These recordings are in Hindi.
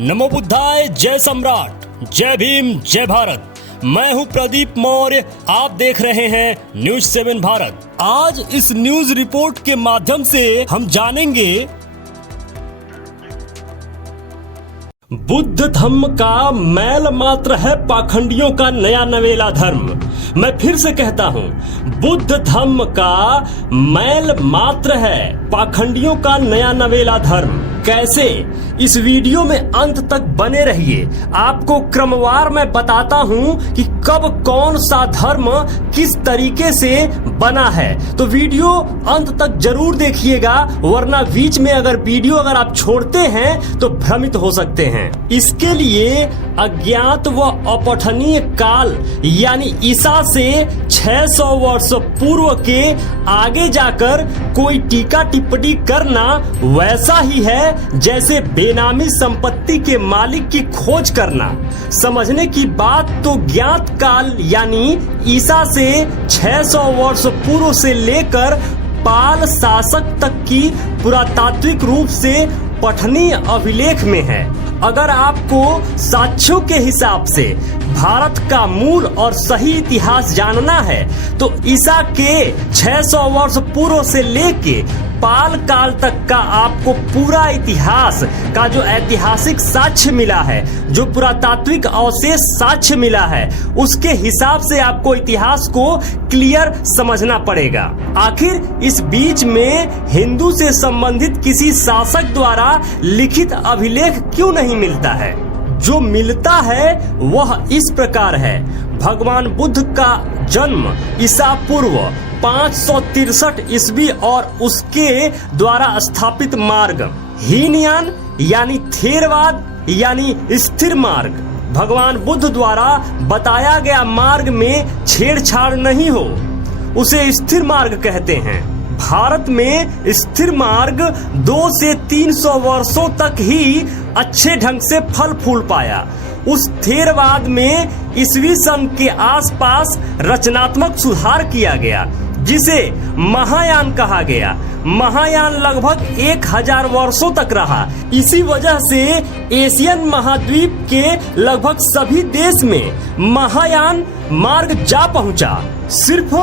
नमो बुद्धाय, जय सम्राट, जय भीम, जय भारत। मैं हूं प्रदीप मौर्य, आप देख रहे हैं न्यूज 7 भारत। आज इस न्यूज रिपोर्ट के माध्यम से हम जानेंगे बुद्ध धम्म का मैल मात्र है पाखंडियों का नया नवेला धर्म। मैं फिर से कहता हूं, बुद्ध धम्म का मैल मात्र है पाखंडियों का नया नवेला धर्म। कैसे? इस वीडियो में अंत तक बने रहिए। आपको क्रमवार मैं बताता हूं कि कब कौन सा धर्म किस तरीके से बना है। तो वीडियो अंत तक जरूर देखिएगा, वरना बीच में अगर वीडियो आप छोड़ते हैं तो भ्रमित हो सकते हैं। इसके लिए अज्ञात व अपठनीय काल यानी ईसा से 600 वर्ष पूर्व के आगे जाकर कोई टीका टिप्पणी करना वैसा ही है जैसे बेनामी संपत्ति के मालिक की खोज करना। समझने की बात तो ज्ञात काल यानी ईसा से 600 वर्ष पूर्व से लेकर पाल शासक तक की पुरातात्विक रूप से पठनीय अभिलेख में है। अगर आपको साक्ष्यों के हिसाब से भारत का मूल और सही इतिहास जानना है तो ईसा के 600 वर्ष पूर्व से लेके पाल काल तक का आपको पूरा इतिहास का जो ऐतिहासिक साक्ष्य मिला है, जो पुरातात्विक अवशेष साक्ष्य मिला है, उसके हिसाब से आपको इतिहास को क्लियर समझना पड़ेगा। आखिर इस बीच में हिंदू से संबंधित किसी शासक द्वारा लिखित अभिलेख क्यों नहीं मिलता है? जो मिलता है वह इस प्रकार है। भगवान बुद्ध का जन्म ईसा पूर्व 563 ईस्वी और उसके द्वारा स्थापित मार्ग हीनयान यानी थेरवाद यानी स्थिर मार्ग, भगवान बुद्ध द्वारा बताया गया मार्ग में छेड़छाड़ नहीं हो, उसे स्थिर मार्ग कहते हैं। भारत में स्थिर मार्ग 200 से 300 वर्षों तक ही अच्छे ढंग से फल फूल पाया। उस थेरवाद में ईस्वी सन के आसपास रचनात्मक सुधार किया गया जिसे महायान कहा गया। महायान लगभग 1000 वर्षों तक रहा। इसी वजह से एशियन महाद्वीप के लगभग सभी देश में महायान मार्ग जा पहुंचा। सिर्फ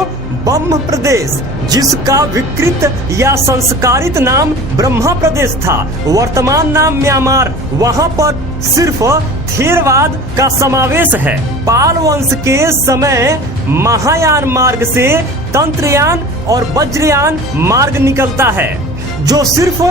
ब्रह्म प्रदेश, जिसका विकृत या संस्कारित नाम ब्रह्मा प्रदेश था, वर्तमान नाम म्यांमार, वहां पर सिर्फ थेरवाद का समावेश है। पाल वंश के समय महायान मार्ग से तंत्रयान और वज्रयान मार्ग निकलता है, जो सिर्फ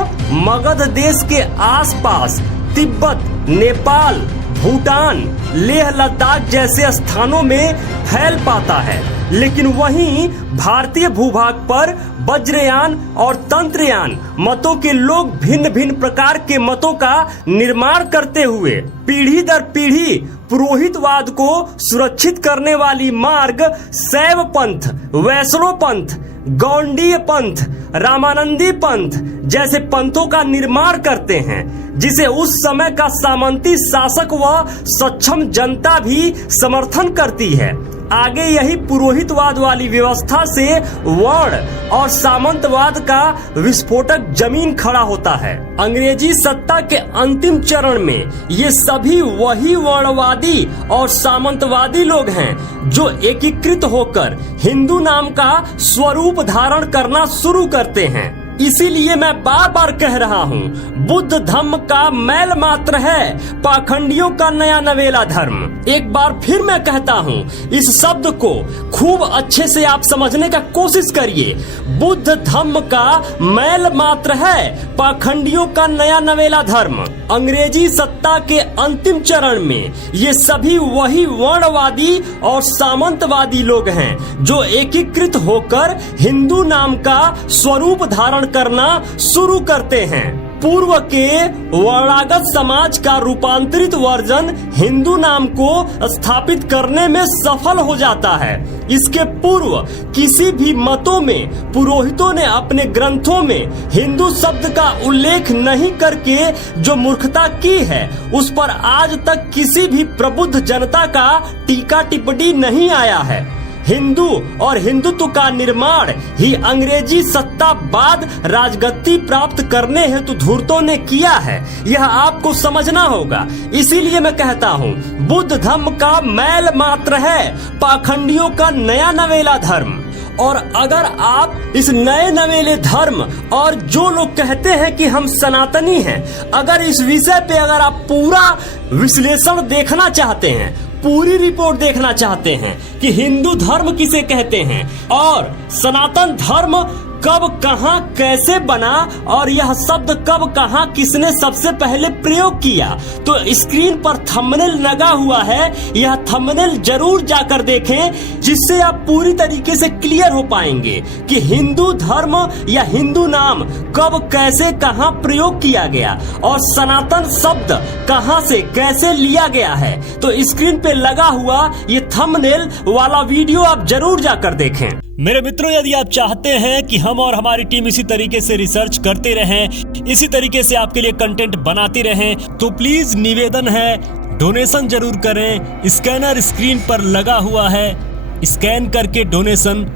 मगध देश के आसपास तिब्बत, नेपाल, भूटान, लेह लद्दाख जैसे स्थानों में फैल पाता है। लेकिन वहीं भारतीय भूभाग पर वज्रयान और तंत्रयान मतों के लोग भिन्न भिन्न प्रकार के मतों का निर्माण करते हुए पीढ़ी दर पीढ़ी पुरोहितवाद को सुरक्षित करने वाली मार्ग शैव पंथ, वैष्णव पंथ, गौड़ीय पंथ, रामानंदी पंथ जैसे पंथों का निर्माण करते हैं, जिसे उस समय का सामंती शासक व सक्षम जनता भी समर्थन करती है। आगे यही पुरोहितवाद वाली व्यवस्था से वर्ण और सामंतवाद का विस्फोटक जमीन खड़ा होता है। अंग्रेजी सत्ता के अंतिम चरण में ये सभी वही वर्णवादी और सामंतवादी लोग हैं जो एकीकृत होकर हिंदू नाम का स्वरूप धारण करना शुरू करते हैं। इसीलिए मैं बार बार कह रहा हूँ, बुद्ध धम्म का मैल मात्र है पाखंडियों का नया नवेला धर्म। एक बार फिर मैं कहता हूँ, इस शब्द को खूब अच्छे से आप समझने का कोशिश करिए। बुद्ध धम्म का मैल मात्र है पाखंडियों का नया नवेला धर्म। अंग्रेजी सत्ता के अंतिम चरण में ये सभी वही वर्णवादी और सामंतवादी लोग हैं जो एकीकृत होकर हिंदू नाम का स्वरूप धारण करना शुरू करते हैं। पूर्व के वर्णागत समाज का रूपांतरित वर्जन हिंदू नाम को स्थापित करने में सफल हो जाता है। इसके पूर्व किसी भी मतों में पुरोहितों ने अपने ग्रंथों में हिंदू शब्द का उल्लेख नहीं करके जो मूर्खता की है, उस पर आज तक किसी भी प्रबुद्ध जनता का टीका टिप्पणी नहीं आया है। हिंदू और हिंदुत्व का निर्माण ही अंग्रेजी सत्तावाद राजगद्दी प्राप्त करने हेतु धूर्तों ने किया है, यह आपको समझना होगा। इसीलिए मैं कहता हूँ, बुद्ध धम्म का मैल मात्र है, पाखंडियों का नया नवेला धर्म। और अगर आप इस नए नवेले धर्म और जो लोग कहते हैं कि हम सनातनी हैं, अगर इस विषय पे अगर आप पूरा विश्लेषण देखना चाहते हैं, पूरी रिपोर्ट देखना चाहते हैं कि हिंदू धर्म किसे कहते हैं और सनातन धर्म कब कहां कैसे बना और यह शब्द कब कहां किसने सबसे पहले प्रयोग किया, तो स्क्रीन पर थंबनेल लगा हुआ है, यह थंबनेल जरूर जाकर देखें, जिससे आप पूरी तरीके से क्लियर हो पाएंगे कि हिंदू धर्म या हिंदू नाम कब कैसे कहां प्रयोग किया गया और सनातन शब्द कहां से कैसे लिया गया है। तो स्क्रीन पे लगा हुआ ये थंबनेल वाला वीडियो आप जरूर जाकर देखें। मेरे मित्रों, यदि आप चाहते हैं कि हम और हमारी टीम इसी तरीके से रिसर्च करते रहें, इसी तरीके से आपके लिए कंटेंट बनाती रहें, तो प्लीज निवेदन है, डोनेशन जरूर करें। स्कैनर स्क्रीन पर लगा हुआ है, स्कैन करके डोनेशन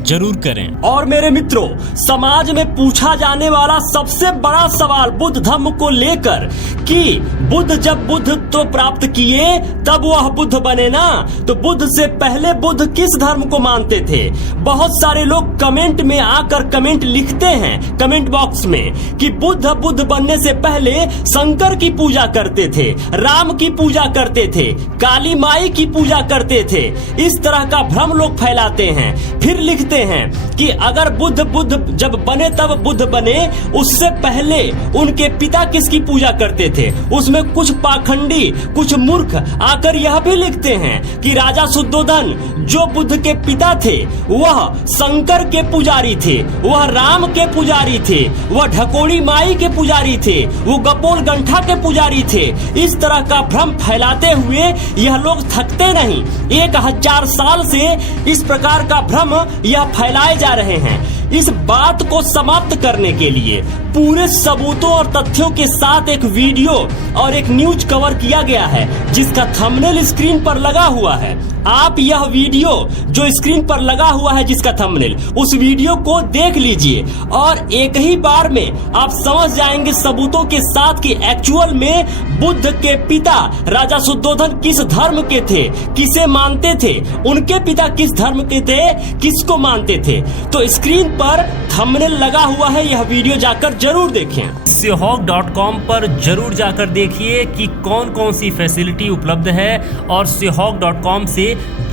जरूर करें। और मेरे मित्रों, समाज में पूछा जाने वाला सबसे बड़ा सवाल बुद्ध धर्म को लेकर कि बुद्ध जब बुद्धत्व प्राप्त किए तब वह बुद्ध बने ना, तो बुद्ध से पहले बुद्ध किस धर्म को मानते थे। बहुत सारे लोग कमेंट में आकर कमेंट लिखते हैं कमेंट बॉक्स में कि बुद्ध बनने से पहले शंकर की पूजा करते थे, राम की पूजा करते थे, काली माई की पूजा करते थे। इस तरह का भ्रम लोग फैलाते हैं। फिर लिखते हैं कि अगर बुद्ध जब बने तब बुद्ध बने, उससे पहले उनके पिता किसकी पूजा करते थे। उसमें कुछ पाखंडी, कुछ मूर्ख आकर यह भी लिखते हैं कि राजा शुद्धोधन जो बुद्ध के पिता थे वह शंकर के पुजारी थे, वह राम के पुजारी थे, वह ढकोड़ी माई के पुजारी थे, वो गपोल गंठा के पुजारी थे। इस तरह का भ्रम फैलाते हुए यह लोग थकते नहीं। 1000 साल से इस प्रकार का भ्रम यह फैलाए जा रहे हैं। इस बात को समाप्त करने के लिए पूरे सबूतों और तथ्यों के साथ एक वीडियो और एक न्यूज कवर किया गया है, जिसका थंबनेल स्क्रीन पर लगा हुआ है। आप यह वीडियो जो स्क्रीन पर लगा हुआ है, जिसका थंबनेल, उस वीडियो को देख लीजिए और एक ही बार में आप समझ जाएंगे सबूतों के साथ कि एक्चुअल में बुद्ध के पिता राजा शुद्धोधन किस धर्म के थे, किसे मानते थे, उनके पिता किस धर्म के थे, किसको मानते थे। तो स्क्रीन पर थंबनेल लगा हुआ है, यह वीडियो जाकर जरूर देखें। Sehawk.com पर जरूर जाकर देखिए कि कौन कौन सी फैसिलिटी उपलब्ध है और Sehawk.com से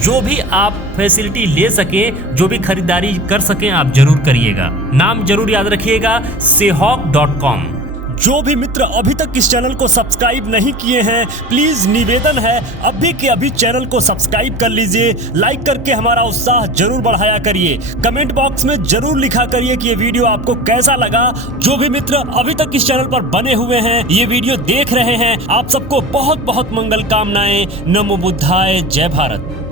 जो भी आप फैसिलिटी ले सकें, जो भी खरीदारी कर सकें, आप जरूर करिएगा। नाम जरूर याद रखिएगा, Sehawk.com। जो भी मित्र अभी तक इस चैनल को सब्सक्राइब नहीं किए हैं, प्लीज निवेदन है अभी के अभी चैनल को सब्सक्राइब कर लीजिए। लाइक करके हमारा उत्साह जरूर बढ़ाया करिए। कमेंट बॉक्स में जरूर लिखा करिए कि ये वीडियो आपको कैसा लगा। जो भी मित्र अभी तक इस चैनल पर बने हुए हैं, ये वीडियो देख रहे हैं, आप सबको बहुत बहुत मंगल कामनाएं। नमो बुद्धाय, जय भारत।